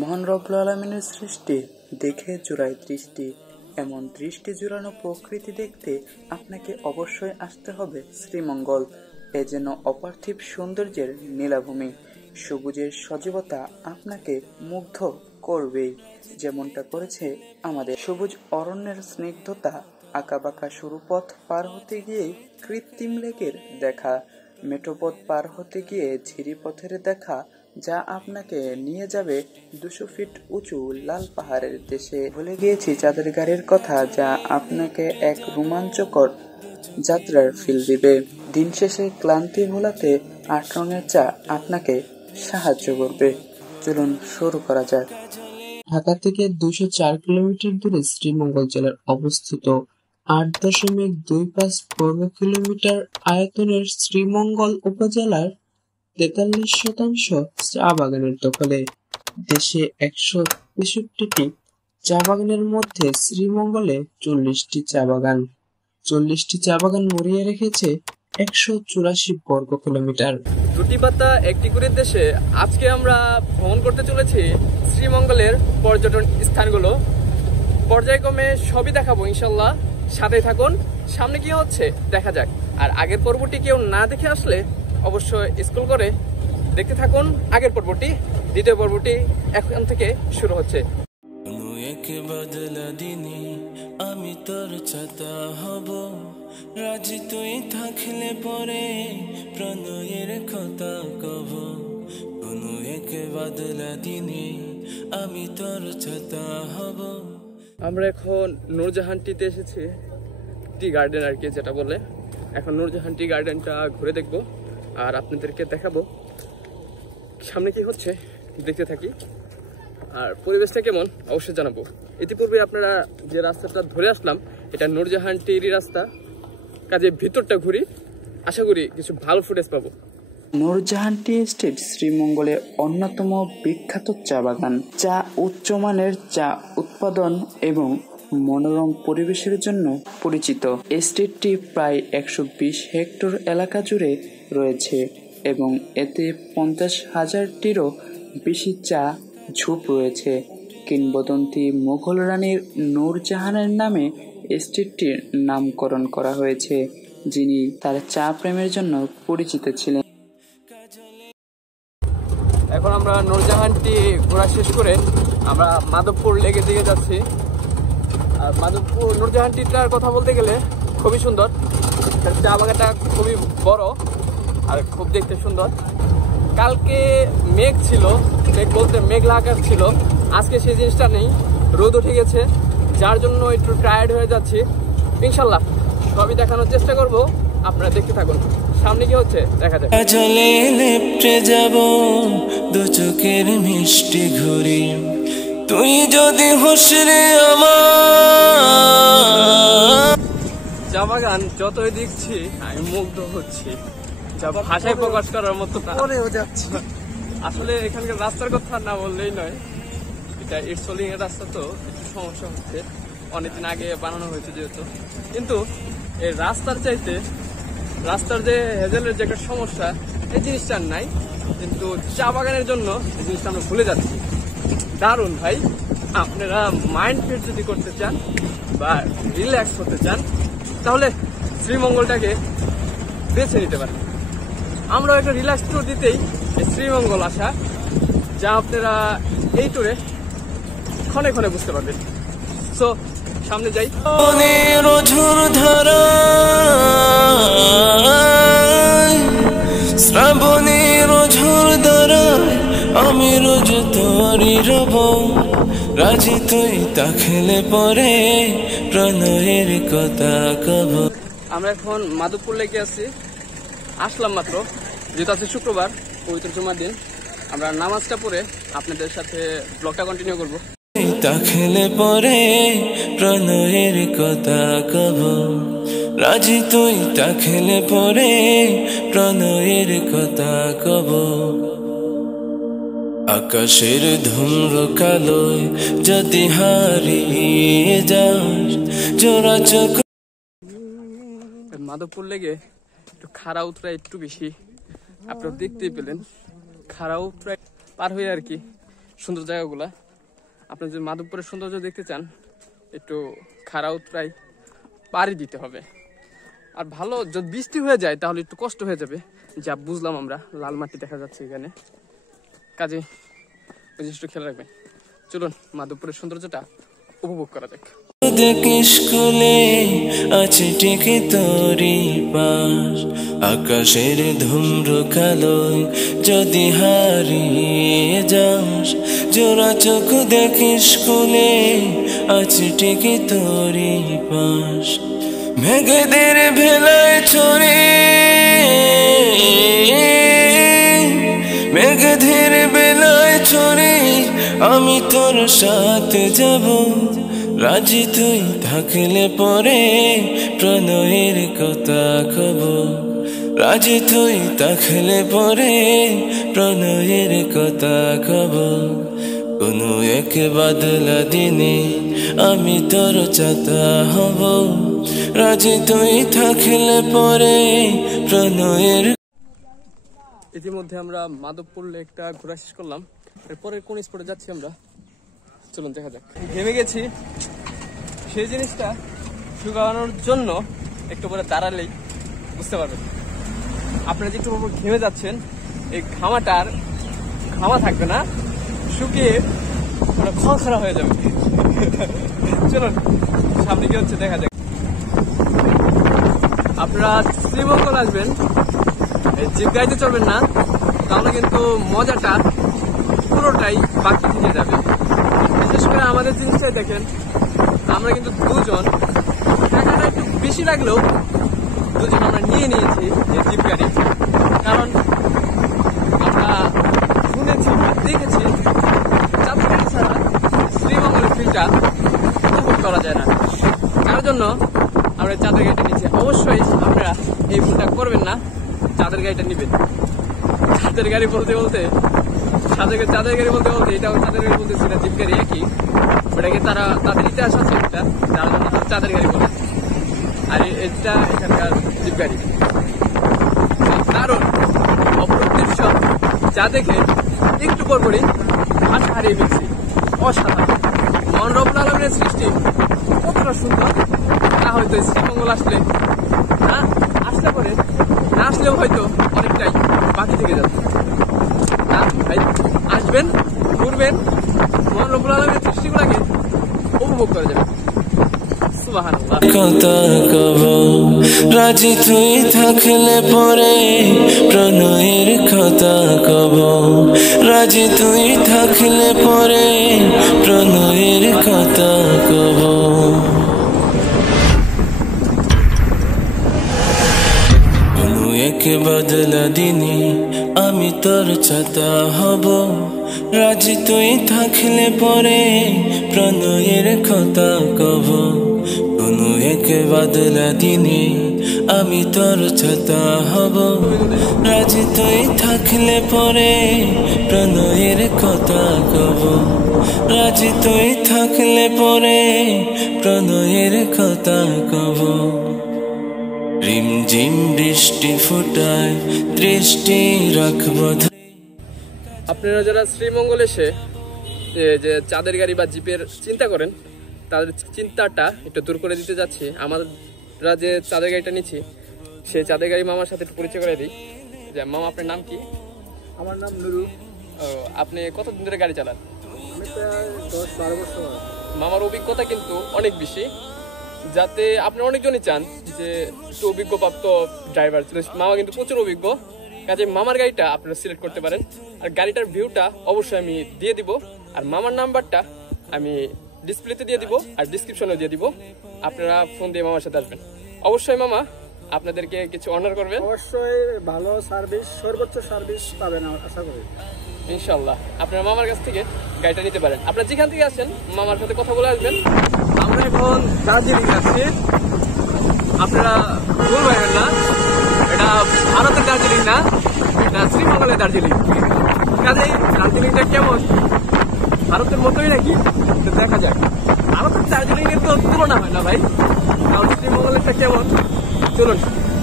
মহান রব্বুল আলামিনের সৃষ্টি দেখে জোড়ায় দৃষ্টি। এমন দৃষ্টি জোড়ানো প্রকৃতি দেখতে আপনাকে অবশ্যই আসতে হবে শ্রীমঙ্গল। এ যেন অপার্থিব সৌন্দর্যের নীলাভূমি। সবুজের সজীবতা আপনাকে মুগ্ধ করবেই, যেমনটা করেছে আমাদের। সবুজ অরণ্যের স্নিগ্ধতা, আঁকাবাঁকা সরু পথ পার হতে গিয়ে কৃত্রিম লেকের দেখা, মেঠোপথ পার হতে গিয়ে ঝিরিপথের দেখা, যা আপনাকে নিয়ে যাবে 200 ফিট উঁচু লাল পাহাড়ের দেশে। ভুলে গিয়েছি চাঁদের গাড়ির কথা, যা আপনাকে এক রোমাঞ্চকর যাত্রার ফিল দিবে। দিন শেষে ক্লান্তি ভোলাতে 8 রঙের চা আপনাকে সাহায্য করবে। চলুন শুরু করা যাক। ঢাকা থেকে 204 কিলোমিটার দূরে শ্রীমঙ্গল জেলার অবস্থিত 8.25 বর্গ কিলোমিটার আয়তনের শ্রীমঙ্গল উপজেলার 43% চা বাগানের দখলে। দেশে 163টি চা বাগানের মধ্যে শ্রীমঙ্গলে 40টি চা বাগান। 40টি চা বাগান মরিয়ে রেখেছে 184 বর্গ কিলোমিটার। দুটি পাতা একটি করে দেশে আজকে আমরা ভ্রমণ করতে চলেছি শ্রীমঙ্গলের পর্যটন স্থানগুলো। পর্যায়ক্রমে সবই দেখাবো ইনশাল্লাহ, সাথে থাকুন। সামনে কি হচ্ছে দেখা যাক। আর আগের পর্বটি কেউ না দেখে আসলে অবশ্যই স্ক্রল করে দেখতে থাকুন আগের পর্বটি। দ্বিতীয় পর্বটি এখন থেকে শুরু হচ্ছে। আমি তোর ছাতা হব, রাজি তুই থাকলে পরে প্রণয়ের কথা কব। কোনো এক বাদলা দিনে আমি তোর ছাতা হব। আমরা এখন নূরজাহান টিতে এসেছি, টি গার্ডেন আর কি যেটা বলে। এখন নূরজাহান টি গার্ডেনটা ঘুরে দেখবো আর আপনাদেরকে দেখাবো সামনে কি হচ্ছে, দেখতে থাকি। আর পরিবেশটা কেমন অবশ্যই জানাবো। ইতিপূর্বে আপনারা যে রাস্তাটা ধরে আসলাম, এটা নূরজাহান টিরই রাস্তা, কাজে ভিতরটা ঘুরি, আশা করি কিছু ভালো ফুটেজ পাবো। নূরজাহান টি এস্টেট শ্রীমঙ্গলের অন্যতম বিখ্যাত চা বাগান। চা উচ্চমানের চা উৎপাদন এবং মনোরম পরিবেশের জন্য পরিচিত। এস্টেটটি প্রায় 120 হেক্টর এলাকা জুড়ে রয়েছে এবং এতে 50,000টিরও বেশি চা ঝোপ রয়েছে। কিংবদন্তি মুঘল রানীর নূরজাহানের নামে এস্টেটটির নামকরণ করা হয়েছে, যিনি তার চা প্রেমের জন্য পরিচিত ছিলেন। এখন আমরা নূরজাহানটি ঘোরা শেষ করে আমরা মাধবপুর লেকের দিকে যাচ্ছি। আর মাধবপুর নূরজাহানটিটার কথা বলতে গেলে খুবই সুন্দর। চা বাগানটা খুবই বড় আর খুব দেখতে সুন্দর। কালকে মেঘ ছিল, মেঘ বলতে মেঘলা আকাশ ছিল, আজকে সেই জিনিসটা নেই, রোদ উঠে গেছে, যার জন্য একটু টায়ার্ড হয়ে যাচ্ছি। ইনশাল্লাহ সবই দেখানোর চেষ্টা করব, আপনারা দেখতে থাকুন। সামনে কি হচ্ছে দেখা যাক। জলে লেপটে যাব দু চোখের মিষ্টি ঘুরি, তুই যদি হোসরে আমার। চা বাগান যতই দেখছি আমি মুগ্ধ হচ্ছি, যা ভাষায় প্রকাশ করার মতো যাচ্ছে। আসলে এখানকার রাস্তার কথা না বললেই নয়, এটা ইটসোলিং এর রাস্তা, তো একটু সমস্যা হচ্ছে। অনেকদিন আগে বানানো হয়েছে যেহেতু, কিন্তু এই রাস্তার চাইতে রাস্তার যে হেজেলের যে একটা সমস্যা, এই জিনিসটা নাই, কিন্তু চা বাগানের জন্য এই জিনিসটা আমরা ভুলে যাচ্ছি। দারুণ ভাই, আপনারা মাইন্ড ফ্রেশ যদি করতে চান বা রিল্যাক্স হতে চান, তাহলে শ্রীমঙ্গলটাকে বেছে নিতে পারেন। আমরাও একটা রিল্যাক্স ট্যুর দিতেই শ্রীমঙ্গল আসা, যা আপনারা এই ট্যুরে ক্ষণে ক্ষণে বুঝতে পারবেন। সো সামনে যাই। শ্রাবণের ঝড় ধারায় আমি রোজ তোরই রব, রাজি তুই তাহলে পরে প্রণয়ের কথা কব। আমরা এখন মাধবপুর লেকে আছি, আসলাম মাত্র, যেহেতু আছে শুক্রবার, পবিত্র জুমার দিন। আমরা নামাজটা পড়ে আপনাদের সাথে ব্লগটা কন্টিনিউ করবো। তাহলে পরে প্রণয়ের কথা কব, রাজি তুই তাহলে পরে প্রণয়ের কথা কব। আকাশের ধূম্র কালোয় যদি হারিয়ে যাস জোড়া চোখ। মাধবপুর লেগে একটু খাড়া উতরা একটু বেশি, আপনারা দেখতেই পেলেন। খাড়া উতরা পার হয়ে আর কি সুন্দর জায়গাগুলা। আপনি যদি মাধবপুরের সৌন্দর্য দেখতে চান একটু খাড়া উতরাই পাড়ি দিতে হবে। আর ভালো যদি বৃষ্টি হয়ে যায় তাহলে একটু কষ্ট হয়ে যাবে, যা বুঝলাম আমরা। লাল মাটি দেখা যাচ্ছে এখানে, কাজে ওই জিনিসটা খেয়াল রাখবেন। চলুন মাধবপুরের সৌন্দর্যটা উপভোগ করা যাক। স্কুলে আছে টিকে তোরি পাশ, আকাশের ধূম্র কালোয় যদি হারিয়ে যাস, জোড়া চোখ দেখি স্কুলে আছে টিকে তোরি পাশ। মেঘেদের ভেলায় ছড়ে, মেঘেদের বেলায় ছড়ে, আমি তোর সাথে যাব, রাজি তুই থাকলে পরে প্রণয়ের কথা কব, রাজি তুই থাকলে পরে প্রণয়ের কথা কব। কোনো এক বাদলা দিনে আমি তোর ছাতা হব, রাজি তুই থাকলে পরে প্রণয়ের। ইতিমধ্যে আমরা মাধবপুর লেকটা ঘোরা শেষ করলাম। এরপরে কোন স্পটে যাচ্ছি আমরা, চলুন দেখা যাক। ঘেমে গেছি, সেই জিনিসটা শুকানোর জন্য একটু পরে দাঁড়ালেই বুঝতে পারবেন। আপনারা যে একটু ঘেমে যাচ্ছেন, এই ঘামাটার ঘামা থাকবে না, শুকিয়ে খসড়া হয়ে যাবে। চলুন সামনে কি হচ্ছে দেখা যাক। আপনারা শ্রীমঙ্গল আসবেন, এই জিপ গাড়িতে চলবেন না, তাহলে কিন্তু মজাটা পুরোটাই বাকি থেকে যাবে। বিশেষ করে আমাদের জিনিসটাই দেখেন, আমরা কিন্তু দুজন, টাকাটা একটু বেশি লাগলেও দুজন আমরা নিয়ে নিয়েছি এই জিপ গাড়ি। কারণ আমরা শুনেছি বা দেখেছি চাঁদের গাড়ি ছাড়া শ্রীমঙ্গলের ফিলটা উপভোগ করা যায় না। তার জন্য আমরা চাঁদের গাড়িটা নিয়েছি। অবশ্যই আপনারা এই ভুলটা করবেন না, চাঁদের গাড়িটা নিবেন। চাঁদের গাড়ি বলতে বলতে চাঁদের গাড়ি বলতে বলতে এটাও চাঁদের গাড়ি বলতে সেটা জিপ গাড়ি একই, ওটাকে তারা তাদের ইতিহাস আছে একটা, যার জন্য চাঁদের গাড়ি বলে। আর এটা এখানকার জিপ গাড়ি। কারণ অপরূপ দৃশ্য যা দেখে একটু পরপরই ভাষা হারিয়ে ফেলছি। অসাধারণ মহান রব্বুল আলামিনের সৃষ্টি কতটা সুন্দর, তা হয়তো শ্রীমঙ্গল আসলে পরে না আসলেও হয়তো অনেকটাই বাকি থেকে যাচ্ছে। না ভাই, আসবেন, ঘুরবেন, মহান রব্বুল আলামিনের সৃষ্টিগুলোকে উপভোগ করা যাবে। সুবহানাল্লাহ। কথা কব, রাজি তুই থাকলে পরে প্রণয়ের কথা কব, রাজি তুই থাকলে পরে প্রণয়ের কথা কব। কোনো এক বদলা দিনে আমি তোর ছাতা হব, রাজি তুই থাকলে পরে প্রণয়ের কথা কব। কোনো এক বাদলা দিনে আমি তোর ছাতা হব, রাজি তুই থাকলে পরে প্রণয়ের কথা কব, রাজি তুই থাকলে পরে প্রণয়ের কথা কব। রিমঝিম বৃষ্টি ফোটায় দৃষ্টি রাখব। আপনারা যারা শ্রীমঙ্গল এসে যে চাঁদের গাড়ি বা জিপের চিন্তা করেন, তাদের চিন্তাটা একটু দূর করে দিতে যাচ্ছি। আমরা যে চাঁদের গাড়িটা নিচ্ছি, সেই চাঁদের গাড়ি মামার সাথে একটু পরিচয় করে দিই। যে মামা, আপনার নাম কি? আমার নাম নুরু। আপনি কতদিন ধরে গাড়ি চালান? আমি প্রায় 10-12 বছর। মামার অভিজ্ঞতা কিন্তু অনেক বেশি, যাতে আপনারা অনেকজনই চান যে একটু অভিজ্ঞপ্রাপ্ত ড্রাইভার। মামা কিন্তু প্রচুর অভিজ্ঞ, কাজে মামার গাড়িটা আপনারা সিলেক্ট করতে পারেন। আর গাড়িটার ভিউটা অবশ্যই আমি দিয়ে দিব, আর মামার নাম্বারটা আমি ডিসপ্লেতে দিয়ে দিব আর ডিসক্রিপশনেও দিয়ে দিব। আপনারা ফোন দিয়ে মামার সাথে আসবেন। অবশ্যই মামা আপনাদেরকে কিছু অনার করবেন। অবশ্যই ভালো সার্ভিস, সর্বোচ্চ সার্ভিস পাবেন আশা করি ইনশাল্লাহ। আপনারা মামার কাছ থেকে গাড়িটা নিতে পারেন। আপনারা যেখান থেকে আসেন মামার সাথে কথা বলে আসবেন। আমরা এখন দার্জিলিং আসছি, আপনারা ভুল ভাবেন না, এটা ভারতের দার্জিলিং না, এটা শ্রীমঙ্গলের দার্জিলিং। কাজেই দার্জিলিংটা কেমন, ভারতের মতোই নাকি দেখা যায়। ভারতের দার্জিলিং এর তো তুলনা হয় না ভাই, তাহলে শ্রীমঙ্গলেরটা কেমন চলুন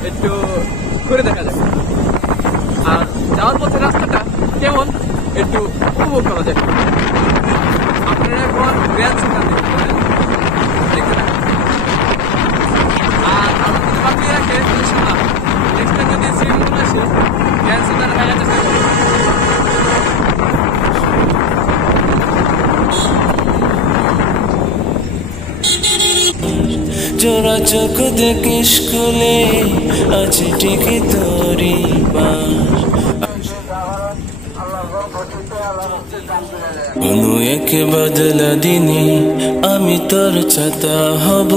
একটু ঘুরে দেখা যায়। আর যাওয়ার পথে রাস্তাটা কেমন একটু উপভোগ করা যায়। গ্র্যান্ড সেখান দেখতে থাকুন। আর বাকি রাখে ইনশাআল্লাহ নেক্সট টাইম যদি শ্রীমঙ্গল আসে গ্র্যান্ড সেখানে দেখার চেষ্টা করবো। জোড়া চোখ দেখে স্কুলে আছে ঠিকই তোরি কোনো এক বদলা দিনে আমি তোর ছাতা হব,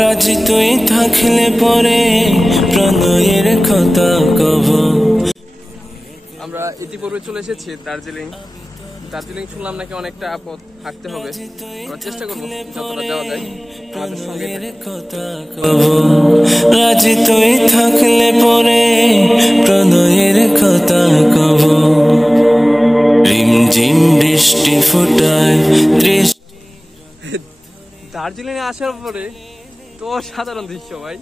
রাজি তুই থাকলে পরে প্রণয়ের কথা কব। আমরা ইতিপূর্বে চলে এসেছি দার্জিলিং। দার্জিলিং শুনলাম নাকি অনেকটা পথ হাঁটতে হবে, আমরা চেষ্টা করবো যতটা যাওয়া যায় আমাদের সঙ্গে। রাজি তুই থাকলে পরে প্রণয়ের কথা কব। রিমঝিম বৃষ্টি ফোটায় দার্জিলিং এ আসার পরে তো সাধারণ দৃশ্য ভাই।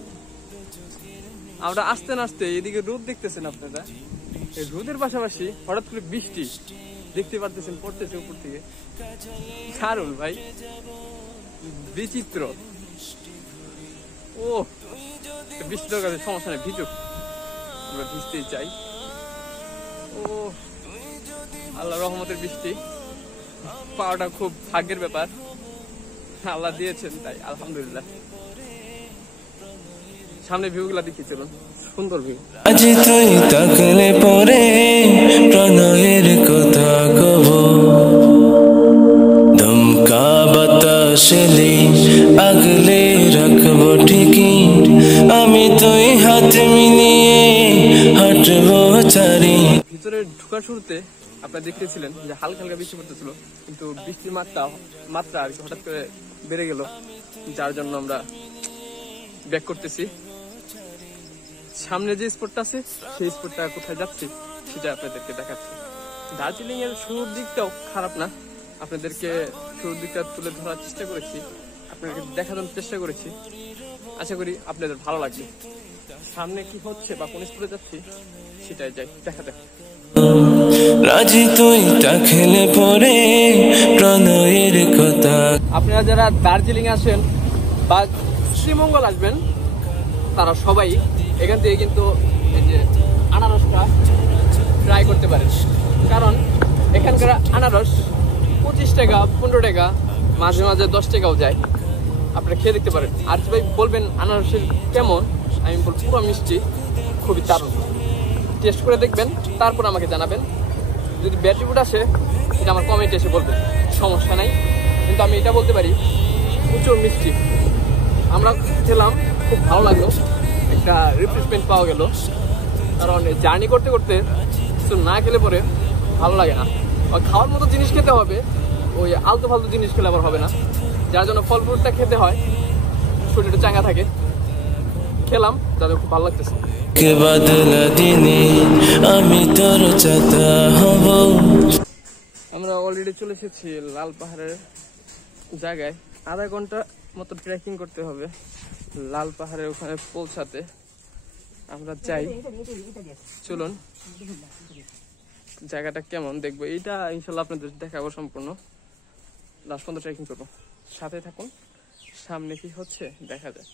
আমরা আসতে না আসতে এদিকে রোদ দেখতেছেন আপনারা, এই রোদের পাশাপাশি হঠাৎ করে বৃষ্টি দেখতে পারতেছেন পড়তেছে উপর থেকে। দারুণ ভাই, বিচিত্র। ও বৃষ্টি দরকার, সমস্যা নেই, ভিজুক, আমরা ভিজতেই চাই। ও আল্লাহ রহমতের বৃষ্টি পাওয়াটা খুব ভাগ্যের ব্যাপার, আল্লাহ দিয়েছেন তাই আলহামদুলিল্লাহ। সামনে ভিউ গুলা দেখি, চলুন, সুন্দর ভিউ। আজি তুই থাকলে পরে প্রণয়ের কথা কব। ধমকা বাতাসেলে আগলে রাখবো ঠিকই, আমি তুই হাত মিলিয়ে হাঁটবো চারি। ভিতরে ঢোকার শুরুতে আপনারা দেখতেছিলেন যে হালকা হালকা বৃষ্টি পড়তেছিল, কিন্তু বৃষ্টির মাত্রা আর কি হঠাৎ করে বেড়ে গেল, যার জন্য আমরা ব্যাক করতেছি। সামনে যে স্পটটা আছে সেই স্পটটা কোথায় যাচ্ছি সেটা আপনাদেরকে দেখাচ্ছি। দার্জিলিং এর শুরুর দিকটাও খারাপ না, আপনাদেরকে শুরুর দিকটা তুলে ধরার চেষ্টা করেছি, আপনাদেরকে দেখানোর চেষ্টা করেছি। আশা করি আপনাদের ভালো লাগবে। সামনে কি হচ্ছে বা কোন স্পটে যাচ্ছি সেটাই যাই দেখা যাক। রাজি তুই থাকলে পরে প্রণয়ের কথা। আপনারা যারা দার্জিলিং আসেন বা শ্রীমঙ্গল আসবেন তারা সবাই এখান থেকে কিন্তু এই যে আনারসটা ট্রাই করতে পারেন, কারণ এখানকার আনারস 25 টাকা 15 টাকা, মাঝে মাঝে 10 টাকাও যায়। আপনারা খেয়ে দেখতে পারেন। আর ভাই বলবেন আনারসের কেমন, আমি বলবো পুরো মিষ্টি, খুবই দারুণ। টেস্ট করে দেখবেন, তারপর আমাকে জানাবেন। যদি ব্যাড রিপোর্ট আসে সেটা আমার কমেন্টে এসে বলবেন, সমস্যা নাই। কিন্তু আমি এটা বলতে পারি প্রচুর মিষ্টি। আমরা খেলাম, খুব ভালো লাগলো, একটা রিফ্রেশমেন্ট পাওয়া গেল। কারণ জার্নি করতে করতে কিছু না খেলে পরে ভালো লাগে না। খাওয়ার মতো জিনিস খেতে হবে, ওই আলতু ফালতু জিনিস খেলে আবার হবে না, যার জন্য ফল ফ্রুটটা খেতে হয়, শরীরটা চাঙ্গা থাকে। খেলাম, তাদের খুব ভালো লাগতেছে। আমি তোর ছাতা হব। আমরা অলরেডি চলে এসেছি লাল পাহাড়ের জায়গায়। আধা ঘন্টা মতো ট্রেকিং করতে হবে লাল পাহাড়ের ওখানে পৌঁছাতে। আমরা চাই, চলুন জায়গাটা কেমন দেখবো, এইটা ইনশাল্লাহ আপনাদের দেখাবো সম্পূর্ণ। লাস্ট পর্যন্ত ট্রেকিং করবো, সাথে থাকুন। সামনে কি হচ্ছে দেখা যাক।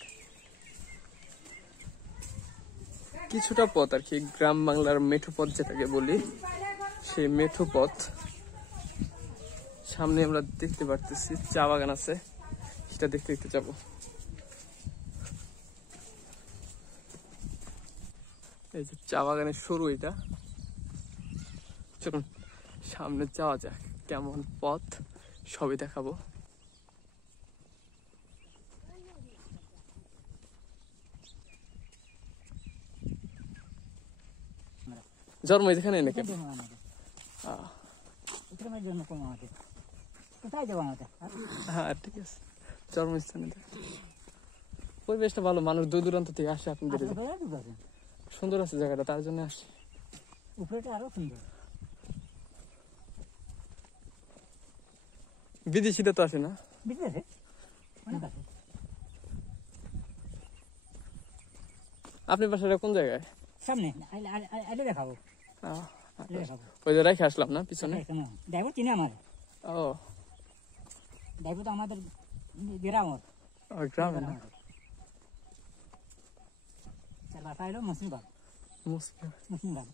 কিছুটা পথ আর কি, গ্রাম বাংলার মেঠো পথ যেটাকে বলি, সেই মেঠো পথ। সামনে আমরা দেখতে পারতেছি চা বাগান আছে, সেটা দেখতে দেখতে যাবো। এই যে চা বাগানের শুরু এটা। চলুন সামনে যাওয়া যাক, কেমন পথ সবই দেখাবো। জন্ম এখানে নাকি? হ্যাঁ ঠিক আছে, জন্মস্থানে পরিবেশটা ভালো, মানুষ দূর দূরান্ত থেকে আসে আপনাদের। সুন্দর আছে জায়গাটা, তার জন্য আসে। বিদেশিরা তো আসে না? আপনার বাসাটা কোন জায়গায়? সামনে দেখাবো, ওই যে রেখে আসলাম না পিছনে। দেখো চিনে আমার। ও দেখো তো আমাদের গ্রামের গ্রামে না তার বাসা হলো মুসলিমবাগ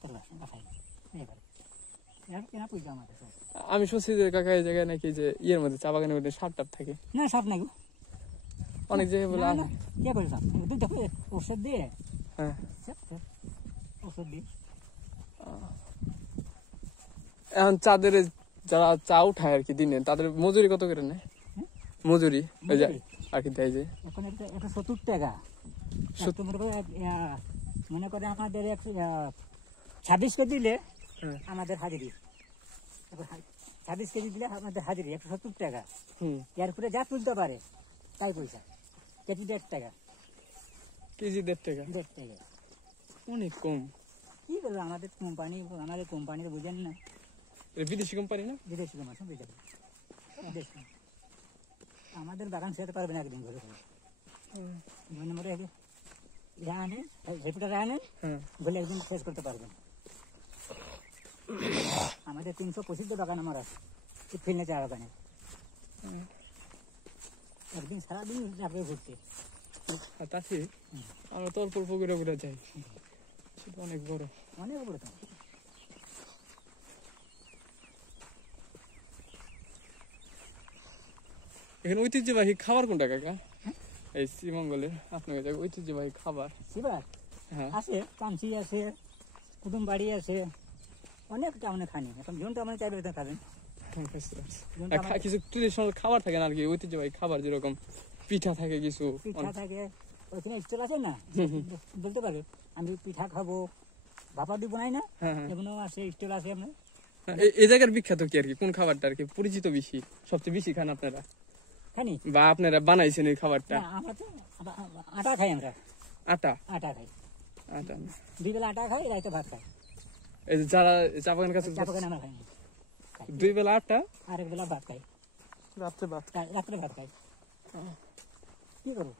তার বাসা হলো এবার এর কেনা পয়সা আমাদের সব। আমি শুনছি যে কাকা এই জায়গায় নাকি যে ইয়ের মধ্যে চা বাগানের মধ্যে সাপ টাপ থাকে না সব নাই গো, অনেক জায়গায় বলে না, না, কে করে সব দুধ দেখো ওষুধ দিয়ে হ্যাঁ ওষুধ দিয়ে এখন চাঁদের যারা চা উঠায় আর কি দিনে তাদের মজুরি কত করে নেয়? মজুরি ওই যে আর কি দেয় যে এখন একটা 70 টাকা মনে করে আমাদের 26 কেজি দিলে হ্যাঁ। আমাদের হাজিরি 26 কেজি দিলে আমাদের হাজিরি 170 টাকা। হুম এরপরে যা তুলতে পারে তাই পয়সা, কেজি 1.5 টাকা, কেজি 1.5 টাকা 1.5 টাকা। অনেক কম। কি করবো আমাদের কোম্পানিতে বুঝেন না, এটা বিদেশি কোম্পানি না? বিদেশি মাছ বুঝেন বিদেশি। আমাদের বাগান সেতে পারবে না একদিন ঘরে মনে মরে আনেন রেপুটারে আনেন হ্যাঁ বলে একদিন শেষ করতে পারবেন। আমাদের 325 বাগান আমার আছে ফিল্ডে চা বাগানে, একদিন সারাদিন যাবে ঘুরতে। আর তা ঠিক, আমরা তো অল্প অল্প করে ঘুরে যাই, সেটা অনেক বড়। অনেক বড় তো। এখানে ঐতিহ্যবাহী খাবার কোনটা কাকা? এই শ্রীমঙ্গলের আপনার কাছে ঐতিহ্যবাহী খাবার? শিবার হ্যাঁ আছে, কাঞ্চি আছে, কুটুম বাড়ি আছে, অনেক টাউনে খানি। এখন জোনটা মানে চাইবে তো খাবেন। কিছু ট্রেডিশনাল খাবার থাকে না আর কি, ঐতিহ্যবাহী খাবার যেরকম পিঠা থাকে, কিছু পিঠা থাকে, ওইখানে স্টল আছে না, বলতে পারবে আমি পিঠা খাবো, ভাপা দিয়ে বানাই না, হ্যাঁ, হ্যাঁ। এগুলো আছে, স্টল আছে আপনার। এই জায়গার বিখ্যাত কি আর কি, কোন খাবারটা আর কি পরিচিত বেশি, সবচেয়ে বেশি খান আপনারা খানি বা আপনারা বানাইছেন এই খাবারটা? না, আমরা তো আটা খাই, আমরা আটা আটা খাই, আটা না। 2 বেলা আটা খাই, রাইতে ভাত খাই। এই যে যারা চা বাগানের কাছে চা বাগানে আমরা খাই না, 2 বেলা আটা, আর 1 বেলা ভাত খাই, রাত্রে ভাত। রাত্রে ভাত খাই। কি করবো,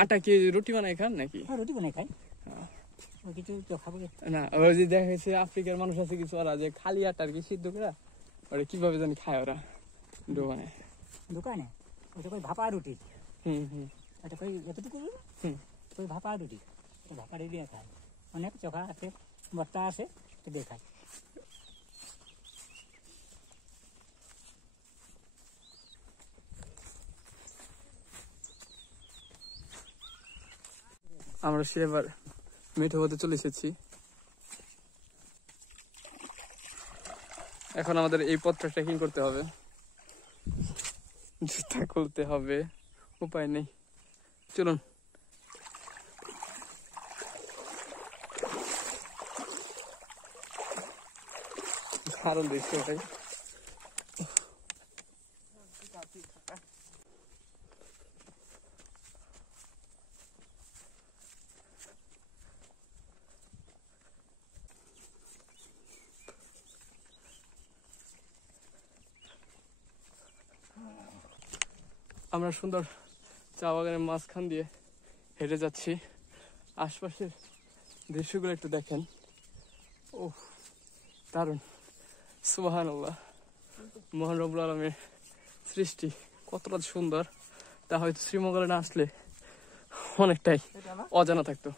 আটা কি রুটি বানাই খান নাকি? রুটি বানাই খাই, ওই কিছু খাবো। না ওই যে দেখা গেছে আফ্রিকার মানুষ আছে কিছু, ওরা যে খালি আটা আর কি সিদ্ধ করে ওরা কিভাবে জানি খায়, ওরা ডো বানায় দোকানে ওটা কই ভাপা রুটি, হুম হুম এটা কই এতটুকু হুম। কই ভাপা রুটি, তো ভাপা রুটি দিয়ে খায়। অনেক চোখা আছে, বস্তা আছে, তো দিয়ে খায়। আমরা সে এবার মিঠো হতে চলে এসেছি। এখন আমাদের এই পথটা ট্রেকিং করতে হবে, জুতা খুলতে হবে, উপায় নেই, চলুন। দারুণ দেখতে ভাই। আমরা সুন্দর চা বাগানের মাঝখান দিয়ে হেঁটে যাচ্ছি, আশপাশের দৃশ্যগুলো একটু দেখেন। ও দারুণ, সুবহানাল্লাহ, মহান রব্বুল আলামিনের সৃষ্টি কতটা সুন্দর, তা হয়তো শ্রীমঙ্গলে না আসলে অনেকটাই অজানা থাকতো।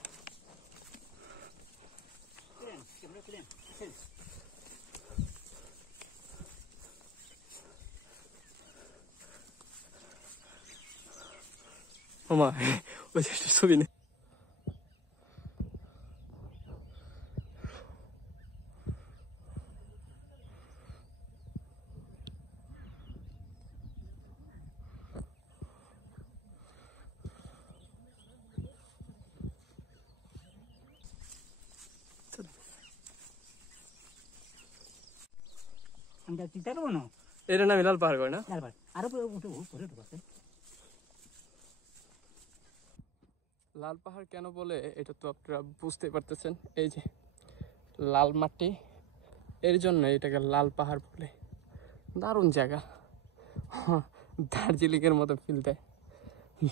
ওমা, ওই যে একটা ছবি নেই। আমি যা চিন্তা করবো না, এর নাম লাল পাহাড় করে না? তারপর আরো উঠে ঢুকাচ্ছে। লাল পাহাড় কেন বলে এটা তো আপনারা বুঝতে পারতেছেন, এই যে লাল মাটি, এর জন্য এটাকে লাল পাহাড় বলে। দারুণ জায়গা, দার্জিলিংয়ের মতো ফিল দেয়।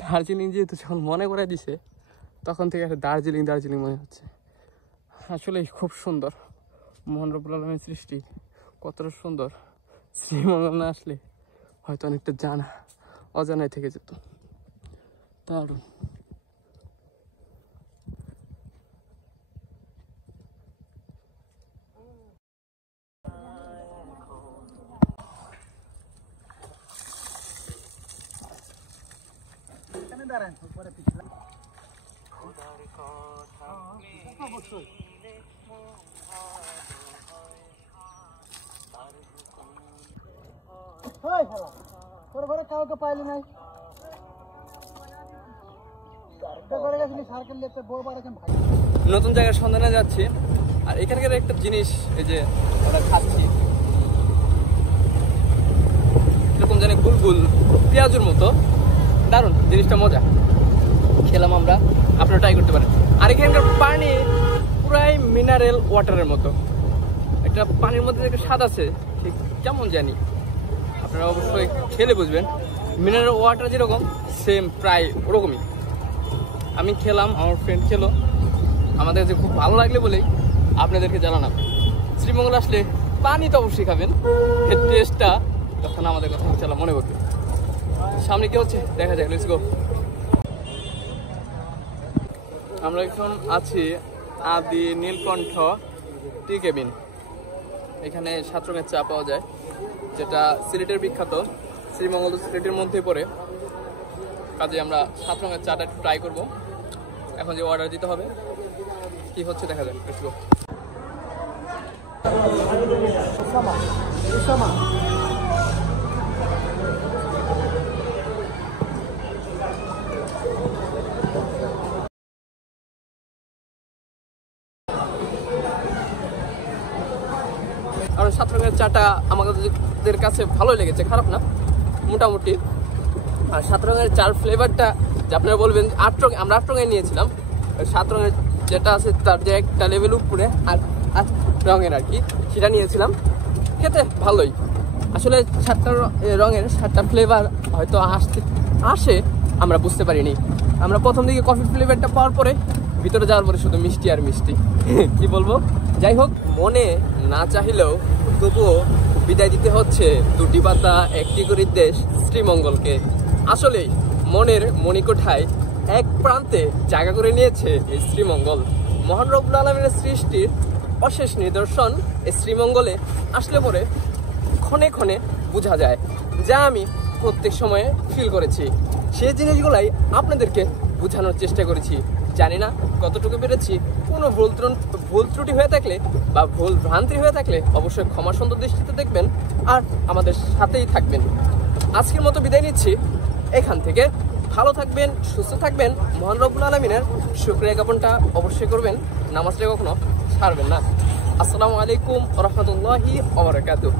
দার্জিলিং যেহেতু যখন মনে করে দিছে তখন থেকে একটা দার্জিলিং দার্জিলিং মনে হচ্ছে। আসলে খুব সুন্দর, মহান রব্বুল আলামিনের সৃষ্টি কতটা সুন্দর, শ্রীমঙ্গল না আসলে হয়তো অনেকটা জানা অজানায় থেকে যেত। দারুণ। তোর ঘরে কাউকে পাইলি নাই, নতুন জায়গার সন্ধানে যাচ্ছি, আর এখানকার একটা জিনিস এই যে ওরা খাচ্ছি এরকম জানি গুলগুল পেঁয়াজুর মতো, দারুণ জিনিসটা, মজা। খেলাম আমরা, আপনারা ট্রাই করতে পারেন। আর এখানকার পানি পুরাই মিনারেল ওয়াটারের মতো, একটা পানির মধ্যে একটা স্বাদ আছে, ঠিক কেমন জানি, আপনারা অবশ্যই খেলে বুঝবেন। মিনারেল ওয়াটার যেরকম সেম প্রায় ওরকমই। আমি খেলাম, আমার ফ্রেন্ড খেলো, আমাদের কাছে খুব ভালো লাগলে বলেই আপনাদেরকে জানালাম। শ্রীমঙ্গল আসলে পানি তো অবশ্যই খাবেন, এর টেস্টটা তখন আমাদের কথা ইনশাআল্লাহ মনে করবে। সামনে কি হচ্ছে দেখা যায়, লেটস গো। আমরা এখন আছি আদি নীলকণ্ঠ টি কেবিন। এখানে 7 রঙের চা পাওয়া যায়, যেটা সিলেটের বিখ্যাত। শ্রীমঙ্গল সিলেটের মধ্যে পড়ে, কাজে আমরা 7 রঙের চাটা একটু ট্রাই করবো। এখন যে অর্ডার দিতে হবে কি হচ্ছে দেখা যাক, লেটস গো। আর 7 রঙের চাটা আমাদের কাছে ভালোই লেগেছে, খারাপ না মোটামুটি। আর 7 রঙের চার ফ্লেভারটা যে আপনারা বলবেন 8 রঙ, আমরা 8 রঙের নিয়েছিলাম, 7 রঙের যেটা আছে তার যে একটা লেভেল উপরে আর 8 রঙের আর কি, সেটা নিয়েছিলাম। খেতে ভালোই, আসলে 7টা রঙের 7টা ফ্লেভার হয়তো আসে আমরা বুঝতে পারিনি। আমরা প্রথম দিকে কফি ফ্লেভারটা পাওয়ার পরে ভিতরে যাওয়ার পরে শুধু মিষ্টি আর মিষ্টি, কি বলবো। যাই হোক, মনে না চাহিলেও তবুও বিদায় দিতে হচ্ছে 2টি পাতা 1টি করে দেশ শ্রীমঙ্গলকে। আসলেই মনের মণিকোঠায় এক প্রান্তে জায়গা করে নিয়েছে এই শ্রীমঙ্গল। মহান রব্বুল আলামিনের সৃষ্টির অশেষ নিদর্শন এই শ্রীমঙ্গলে আসলে পরে ক্ষণে ক্ষণে বোঝা যায়, যা আমি প্রত্যেক সময়ে ফিল করেছি। সেই জিনিসগুলাই আপনাদেরকে বোঝানোর চেষ্টা করেছি। জানি না কতটুকু পেরেছি। কোনো ভুল ত্রুটি হয়ে থাকলে বা ভুল ভ্রান্তি হয়ে থাকলে অবশ্যই ক্ষমা সুন্দর দৃষ্টিতে দেখবেন আর আমাদের সাথেই থাকবেন। আজকের মতো বিদায় নিচ্ছি এখান থেকে। ভালো থাকবেন, সুস্থ থাকবেন। মহান রব্বুল আলামিনের শুকরিয়া জ্ঞাপনটা অবশ্যই করবেন, নামাজটা কখনো ছাড়বেন না। আসসালামু আলাইকুম ওয়া রাহমাতুল্লাহি ওয়া বারাকাতুহু।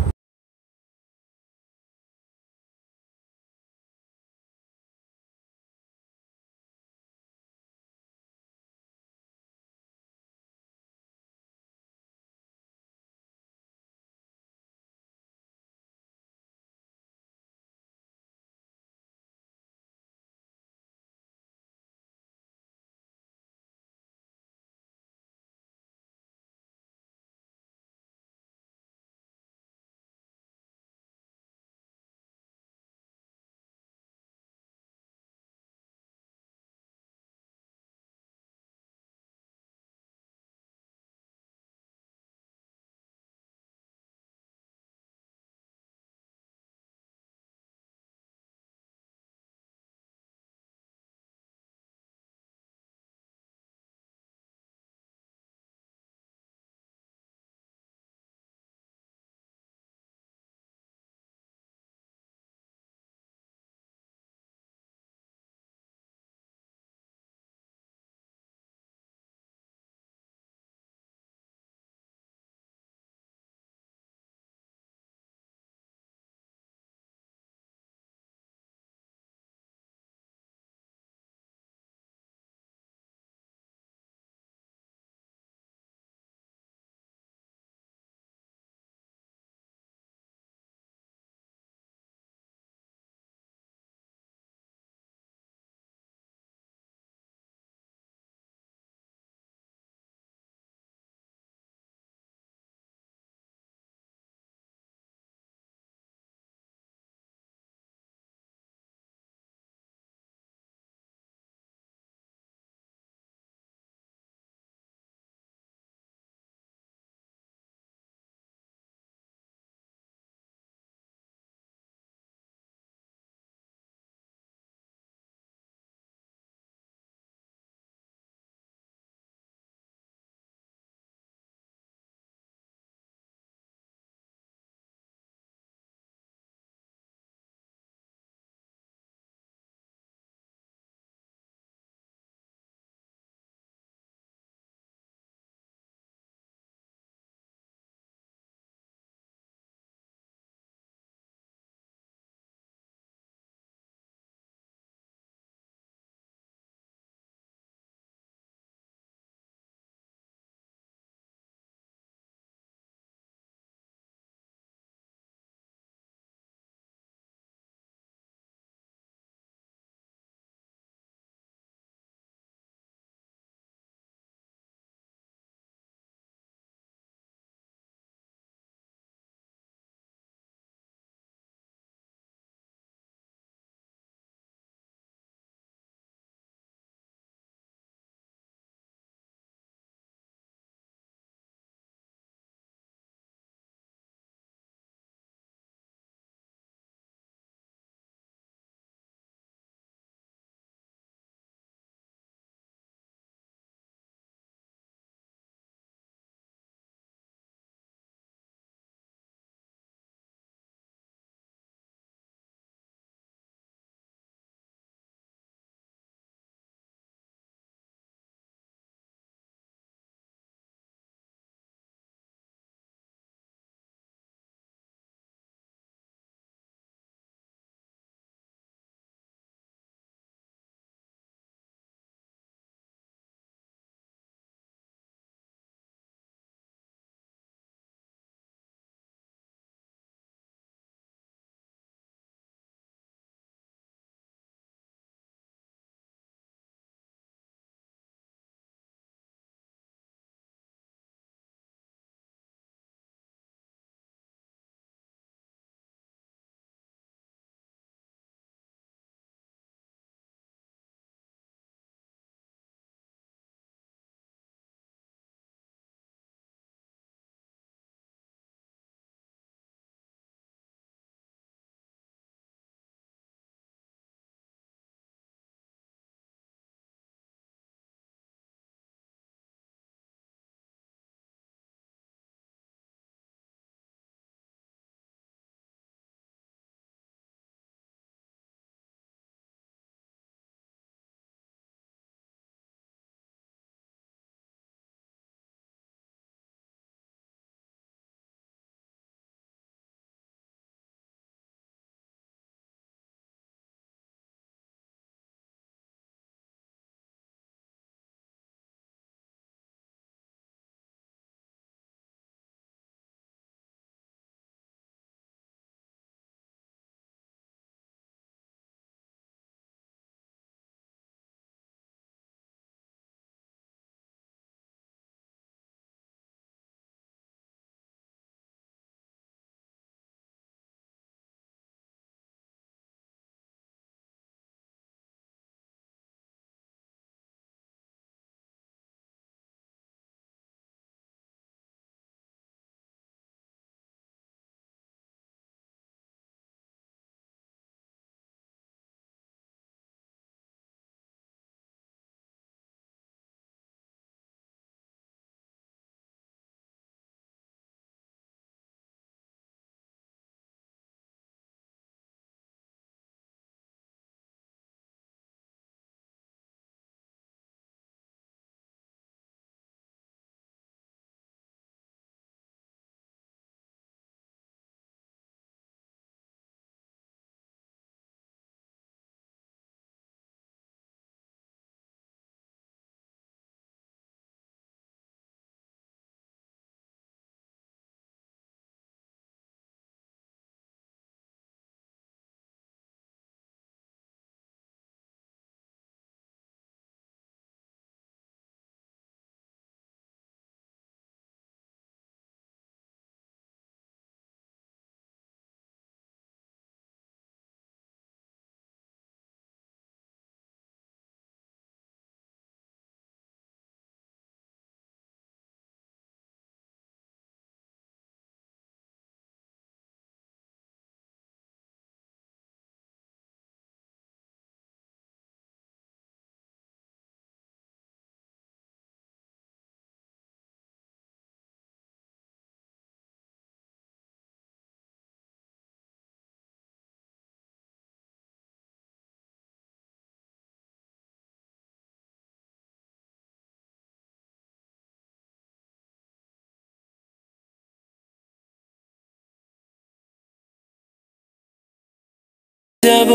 যাব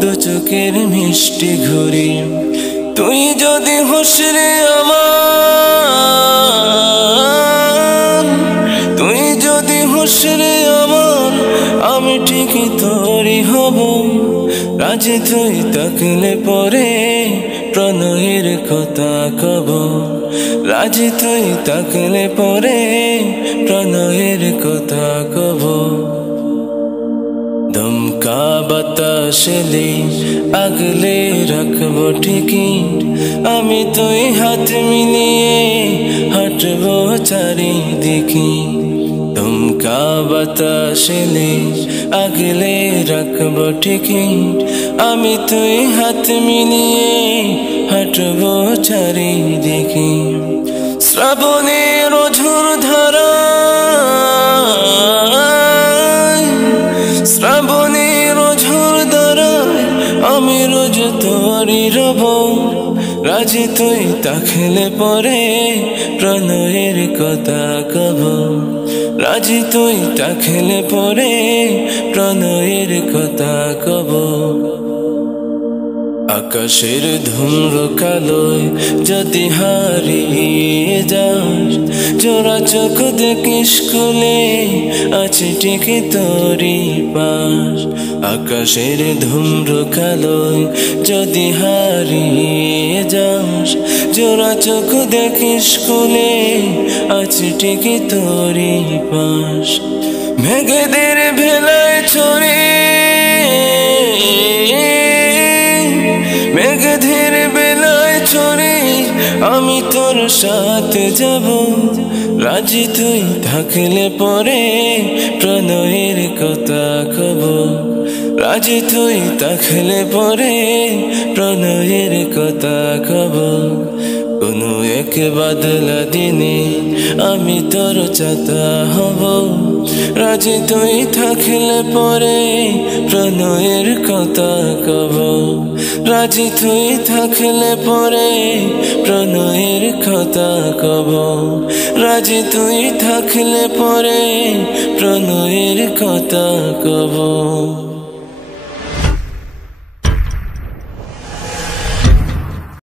দু চোখের মিষ্টি ঘুরি তুই যদি হোস রে আমার তুই যদি হোস রে আমার আমি ঠিকই তোরই হব রাজি তুই থাকলে পরে প্রণয়ের কথা কব রাজি তুই থাকলে পরে প্রণয়ের কথা কব দমকা বাতাসেলে আগলে রাখবো ঠিকই আমি তুই হাত মিলিয়ে হাঁটবো চারিদিকে দমকা বাতাসেলে আগলে রাখবো ঠিকই আমি তুই হাত মিলিয়ে হাঁটবো চারিদিকে শ্রাবণের ঝড় ধারা শ্রাবণের ঝড় ধারায় আমি রোজ তোরই রব রাজি তুই থাকলে পরে প্রণয়ের কথা কব রাজি তুই থাকলে পরে প্রণয়ের কথা কব আকাশের ধূম্র কালোয় যদি হারিয়ে যাস জোড়া চোখ দেখিস খুলে আছে ঠিকই তোরই পাশ আকাশের ধূম্র কালোয় যদি হারিয়ে যাস জোড়া চোখ দেখিস খুলে আছে ঠিকই তোরই পাশ মেঘেদের ভেলায় ছড়ে মেঘেদের বেলায় ছড়ে আমি তোর সাথে যাব রাজি তুই থাকলে পরে প্রণয়ের কথা কব রাজি তুই থাকলে পরে প্রণয়ের কথা কব কোনো এক বাদলা দিনে আমি তোর চাতা হব রাজি তুই থাকলে পরে প্রণয়ের কথা কব রাজি তুই থাকলে পরে প্রণয়ের কথা কব রাজি তুই থাকলে পরে প্রণয়ের কথা কব